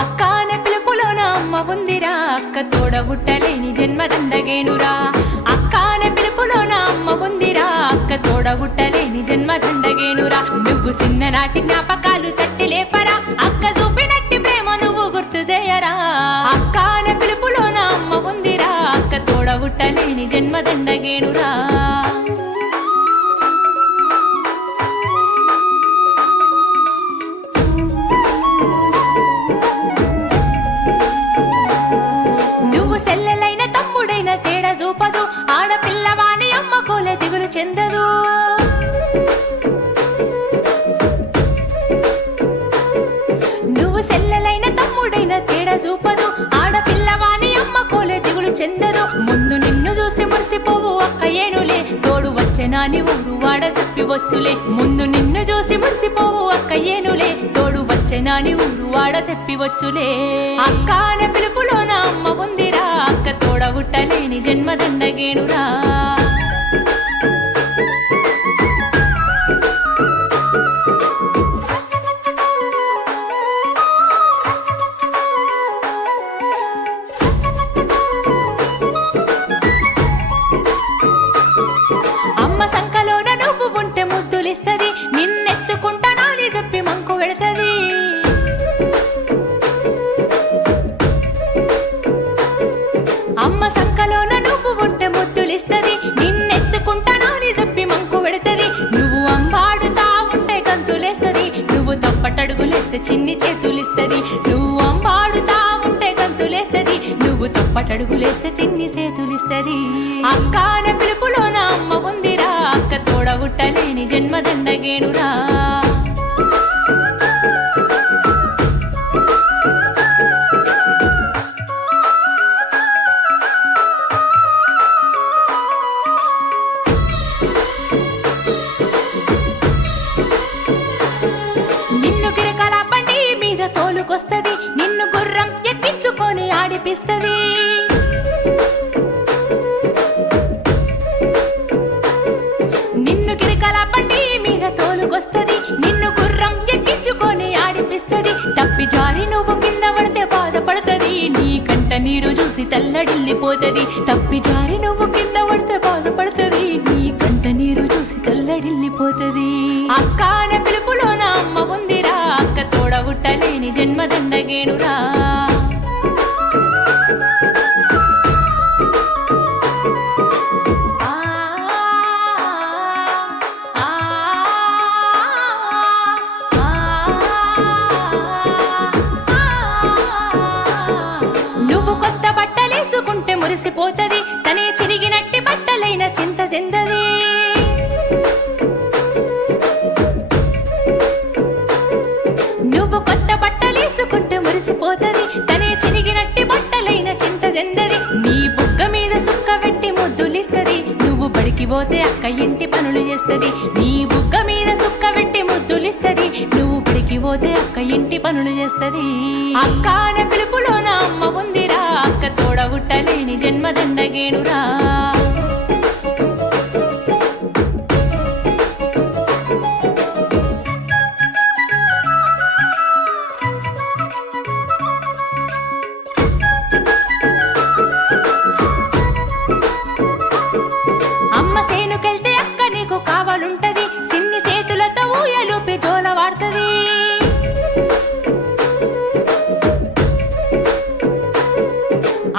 అక్క అనే పిలుపులోన అమ్మ ఉందిరా, అక్క తోడబుట్టలేని జన్మదండగేనురా. అక్క అనే పిలుపులోన అమ్మ ఉందిరా, అక్క తోడబుట్టలేని జన్మదండగేనురా. నువ్వు చిన్ననాటి జ్ఞాపకాలు తట్టి లేపరా, అక్క చూపినట్టి ప్రేమ నువ్వు గుర్తు చేయరా. అక్క అనే పిలుపులోన అమ్మ ఉందిరా, అక్క తోడబుట్టలేని జన్మదండగేనురా. సెల్లెలైన తమ్ముడైన తేడా చూపదు, ఆడపిల్లవాని అమ్మ కోలే దిగులు చెందదు. నువ్వు సెల్లెలైన తమ్ముడైన తేడా చూపదు, ఆడపిల్లవాని అమ్మ కోలే దిగులు చెందదు. ముందు నిన్ను చూసి మురిసిపోవు అక్క ఏనులే, తోడు వచ్చెనాని ఊరు వాడ చెప్పివచ్చులే. ముందు నిన్ను చూసి మురిసిపోవు అక్క ఏనులే, తోడు వచ్చెనాని ఊరు వాడ చెప్పివచ్చులే. అక్క అనే పిలుపులోన అమ్మ ఉందిరా, అక్క తోడబుట్టలేని జన్మదండగేనురా. అమ్మ సంకలోన నువ్వు ఉంటే ముద్దులిస్తది, నిన్నెత్తుకుంటానని చెప్పి మంకు పెడతది. అమ్మ సంకలోన నువ్వు ఉంటే ముద్దులిస్తది, నిన్నెత్తుకుంటానని చెప్పి మంకు పెడతది. నువ్వు అంబాడుతా ఉంటే గంతులేస్తది, నువ్వు తప్పటడుగులేస్తే చిన్ని చేతులిస్తది. నువ్వు అంబాడుతా ఉంటే గంతులేస్తది, నువ్వు తప్పటడుగులేస్తే చిన్ని చేతులిస్తది. అక్క అనే పిలుపులోన అమ్మ ఉందిరా, అక్క తోడబుట్టలేని జన్మదండగేనురా. నిన్ను గిరకల బండి మీద తోలుకొస్తది, నిన్ను గుర్రం ఎక్కించుకొని ఆడిపిస్తది. నిన్ను గిరకల బండి మీద తోలుకొస్తది, నిన్ను గుర్రం ఎక్కించుకొని ఆడిపిస్తది. తప్పి జారి నువ్వు కింద పడితే బాధపడుతుంది, నీ కంట నీరు చూసి తల్లడిల్లిపోతది. తప్పి జారి నువ్వు కింద పడితే బాధపడుతుంది, నీ కంట నీరు చూసి తల్లడిల్లిపోతది. అక్క అనే పిలుపులోన అమ్మ ఉందిరా, అక్క తోడబుట్టలేని జన్మదండగేనురా. నువ్వు కొత్త బట్టలేసుకుంటే మురిసిపోతది, తనే చిరిగినట్టి బట్టలైన చింత చెందది. నువ్వు కొత్త బట్టలేసుకుంటే మురిసిపోతది, తనే చిరిగినట్టి బట్టలైన చింత చెందది. నీ బుగ్గ మీద సుక్క పెట్టి ముద్దులిస్తది, నువ్వు బడికి పోతే అక్క ఇంటి పనులు చేస్తది. నీ బుగ్గ మీద సుక్క పెట్టి ముద్దులిస్తది, నువ్వు బడికి పోతే అక్క ఇంటి పనులు చేస్తది. అక్క అనే పిలుపులోన అమ్మ ఉందిరా, అక్క తోడబుట్టలేని జన్మదండగేనురా. అమ్మ సేనుకెళ్తే అక్క నీకు కావాలుంటది, సిన్ని చేతులతో ఊయలూపి జోల వాడుతది.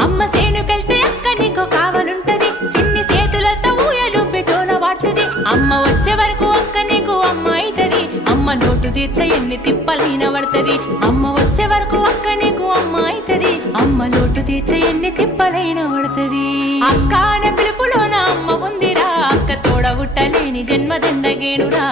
అమ్మ సేనుకెళ్తే అక్క నీకు కావాలుంటది, సిన్ని చేతులతో ఊయలూపి జోల వాడుతది. అమ్మ వచ్చే వరకు అక్క నీకు అమ్మ అయితది, అమ్మ నోటు తీర్చ ఎన్ని తిప్పలైన పడుతది. అమ్మ వచ్చే వరకు అక్క నీకు అమ్మ అయితది, అమ్మ లోటు తీర్చ ఎన్ని తిప్పలైన పడుతది. అక్క అనే పిలుపులోన అమ్మ ఉందిరా, అక్క తోడబుట్టలేని జన్మదండగేనురా.